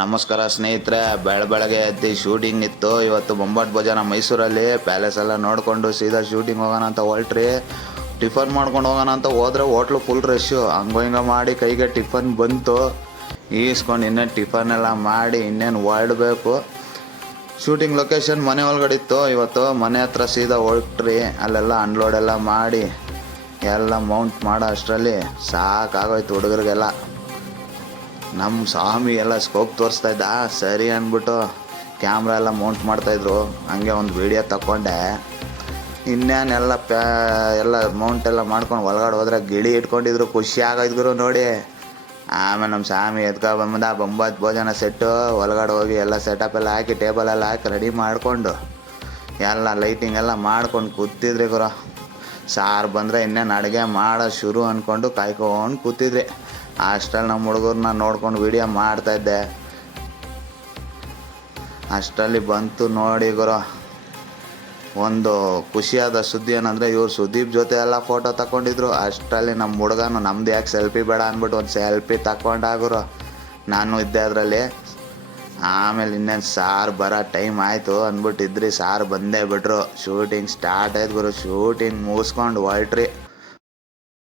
ನಮಸ್ಕಾರ ಸ್ನೇಹಿತರೆ, ಬೆಳಗ್ಗೆ ಎದ್ದು ಶೂಟಿಂಗ್ ಇತ್ತು. ಇವತ್ತು ಬೊಂಬಾಟ್ ಭೋಜನ ಮೈಸೂರಲ್ಲಿ ಪ್ಯಾಲೇಸ್ ಎಲ್ಲ ನೋಡಿಕೊಂಡು ಸೀದಾ ಶೂಟಿಂಗ್ ಹೋಗೋಣ ಅಂತ ಹೊರಟ್ರಿ. ಟಿಫನ್ ಮಾಡ್ಕೊಂಡು ಹೋಗೋಣ ಅಂತ ಹೋದ್ರೆ ಹೋಟ್ಲು ಫುಲ್ ರಶ್ಶು. ಹಿಂಗ ಮಾಡಿ ಕೈಗೆ ಟಿಫನ್ ಬಂತು, ಈಸ್ಕೊಂಡು ಇನ್ನೇನು ಟಿಫನ್ ಎಲ್ಲ ಮಾಡಿ ಇನ್ನೇನು ಹೊರಡಬೇಕು. ಶೂಟಿಂಗ್ ಲೊಕೇಶನ್ ಮನೆ ಒಳಗಡೆ ಇತ್ತು. ಇವತ್ತು ಮನೆ ಹತ್ರ ಸೀದಾ ಹೊರಟ್ರಿ. ಅಲ್ಲೆಲ್ಲ ಅನ್ಲೋಡ್ ಎಲ್ಲ ಮಾಡಿ ಎಲ್ಲ ಮೌಂಟ್ ಮಾಡೋ ಅಷ್ಟರಲ್ಲಿ ಸಾಕಾಗೋಯ್ತು ಹುಡುಗರಿಗೆಲ್ಲ. ನಮ್ಮ ಸ್ವಾಮಿ ಎಲ್ಲ ಸ್ಕೋಪ್ ತೋರಿಸ್ತಾ ಇದ್ದ, ಸರಿ ಅಂದ್ಬಿಟ್ಟು ಕ್ಯಾಮ್ರಾ ಎಲ್ಲ ಮೌಂಟ್ ಮಾಡ್ತಾಯಿದ್ರು. ಹಂಗೆ ಒಂದು ವಿಡಿಯೋ ತಗೊಂಡೆ. ಇನ್ನೇನೆಲ್ಲ ಎಲ್ಲ ಮೌಂಟ್ ಎಲ್ಲ ಮಾಡ್ಕೊಂಡು ಒಳಗಡೆ ಹೋದ್ರೆ ಗಿಳಿ ಇಟ್ಕೊಂಡಿದ್ರು, ಖುಷಿ ಆಗೋಯ್ತು ನೋಡಿ. ಆಮೇಲೆ ನಮ್ಮ ಸ್ವಾಮಿ ಬಂದ ಬೊಂಬಾಟ್ ಭೋಜನ ಸೆಟ್ಟು ಒಳಗಡೆ ಹೋಗಿ ಎಲ್ಲ ಸೆಟಪ್ ಎಲ್ಲ ಹಾಕಿ ಟೇಬಲ್ ಎಲ್ಲ ಹಾಕಿ ರೆಡಿ ಮಾಡಿಕೊಂಡು ಎಲ್ಲ ಲೈಟಿಂಗ್ ಎಲ್ಲ ಮಾಡ್ಕೊಂಡು ಕೂತಿದ್ರಿ ಗುರು. ಸಾರು ಬಂದರೆ ಇನ್ನೇನು ಅಡುಗೆ ಮಾಡೋ ಶುರು ಅಂದ್ಕೊಂಡು ಕಾಯ್ಕೊಂಡು ಕೂತಿದ್ರಿ. ಅಷ್ಟರಲ್ಲಿ ನಮ್ಮ ಹುಡುಗರನ್ನ ನೋಡ್ಕೊಂಡು ವಿಡಿಯೋ ಮಾಡ್ತಾಯಿದ್ದೆ. ಅಷ್ಟರಲ್ಲಿ ಬಂತು ನೋಡಿ ಗುರು ಒಂದು ಖುಷಿಯಾದ ಸುದ್ದಿ. ಏನಂದರೆ ಇವ್ರು ಸುದೀಪ್ ಜೊತೆ ಎಲ್ಲ ಫೋಟೋ ತಗೊಂಡಿದ್ರು. ಅಷ್ಟರಲ್ಲಿ ನಮ್ಮ ಹುಡುಗನು ನಮ್ದು ಯಾಕೆ ಸೆಲ್ಫಿ ಬೇಡ ಅಂದ್ಬಿಟ್ಟು ಒಂದು ಸೆಲ್ಫಿ ತಗೊಂಡಾಗುರು. ನಾನು ಇದ್ದೆ ಅದರಲ್ಲಿ. ಆಮೇಲೆ ಇನ್ನೇನು ಸಾರು ಬರೋ ಟೈಮ್ ಆಯಿತು ಅಂದ್ಬಿಟ್ಟಿದ್ರಿ. ಸಾರು ಬಂದೇ ಬಿಟ್ರು. ಶೂಟಿಂಗ್ ಸ್ಟಾರ್ಟ್ ಆಯ್ತು ಗುರು. ಶೂಟಿಂಗ್ ಮುಗಿಸ್ಕೊಂಡು ಹೊರಟ್ರಿ.